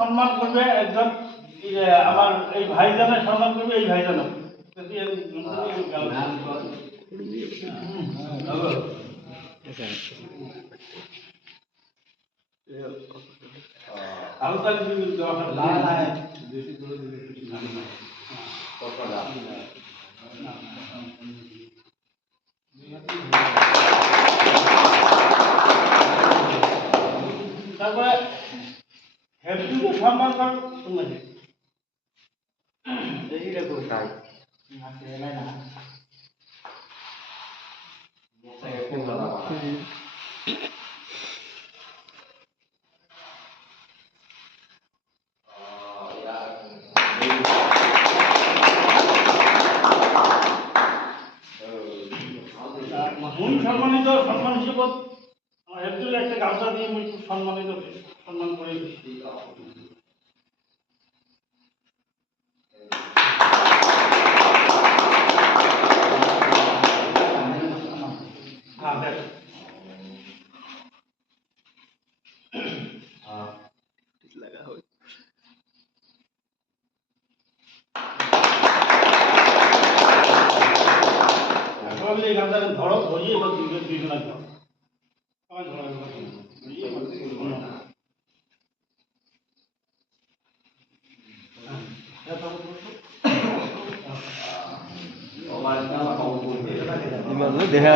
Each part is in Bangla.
সম্মান করবে একজন আমার এই ভাইজানের সম্মান করবে এই ভাইজানও তারপরে হেডজুকে সম্মান কর তোমাকে এইটা কোথায় আছে এলাই না সম্মানিত সম্মান হিসেবে আমার হেডজুকে একটা গামছা দিয়ে আমি খুব সম্মানিত সম্মান করে ধরো ধরিয়ে এবার দুইজন ধরো দেখা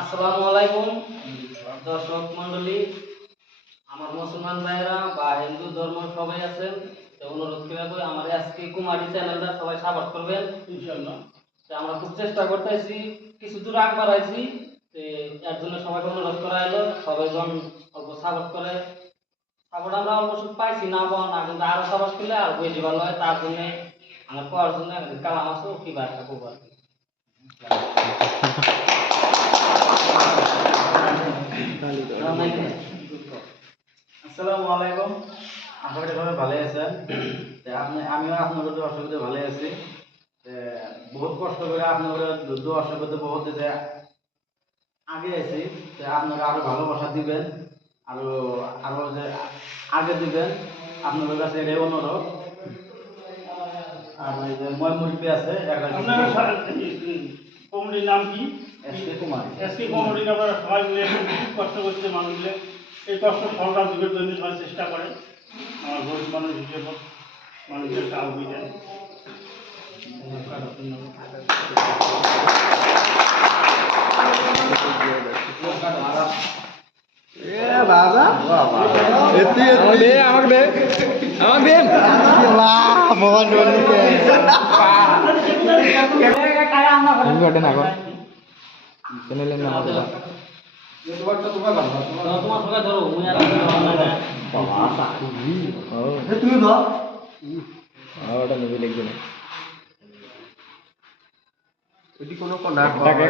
আসসালামু আলাইকুম দর্শক মন্ডলী, আমার মুসলমান ভাইরা বা হিন্দু ধর্ম সবাই আছেন, অনুরোধ করে আমার আজকে কুমারী চ্যানেলটা সবাই সাপোর্ট করবেন ইনশাআল্লাহ। আমরা খুব চেষ্টা করতেছি, কিছু দূর আগ বাড়াইছি, এর জন্য সবাইকে অনুরোধ করা হলো সবাই জন অল্প সাপোর্ট করে। সাপোর্ট আমরা অল্প সুখ পাইছি না বা না, কিন্তু আরো সাপোর্ট করলে আর বেশি ভালো হয়। তার জন্য আমার পড়ার জন্য কালাম আছে কি বার্তা করবো আর কি। আসসালামু আলাইকুম, আশা করি সবাই ভালো আছেন। আমিও আপনাদের অসুবিধা ভালো আছি। বহুত কষ্ট করে আপনাদের অসুবিধা বহুত আগে আছি, আপনারা আরো ভালোবাসা দিবেন, আরো আরো যে আগে দিবেন, আপনাদের কাছে এটাই অনুরোধ। আর ওই যে ময়মুরপি আছে কমিটির নাম কি? এসকে কুমার। এসকে কমিটির আপনারা সবাই মিলে খুব কষ্ট করছে, মানুষগুলো এই কষ্ট সরকার যুগের জন্য সবাই চেষ্টা করে। আমার গরিব মানুষ হিসেবে মানুষের কাজ হয়ে যায়।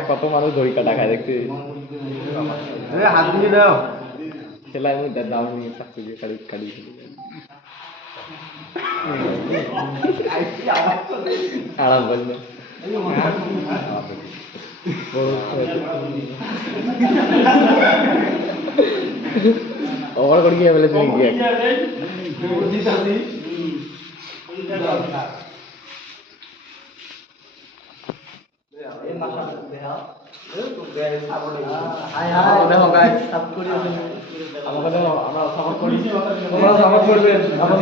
কত মানুষ ধরি কাটা খায় দেখছি হাত দিয়ে দাও সেলাই মধ্যে দাম চাকরি দিয়ে কাটি কাটি আরাম করলে ওভার করে গিয়ে বলেছে গিয়ে আমরা সাপোর্ট করি, সাপোর্ট করবেন। হাত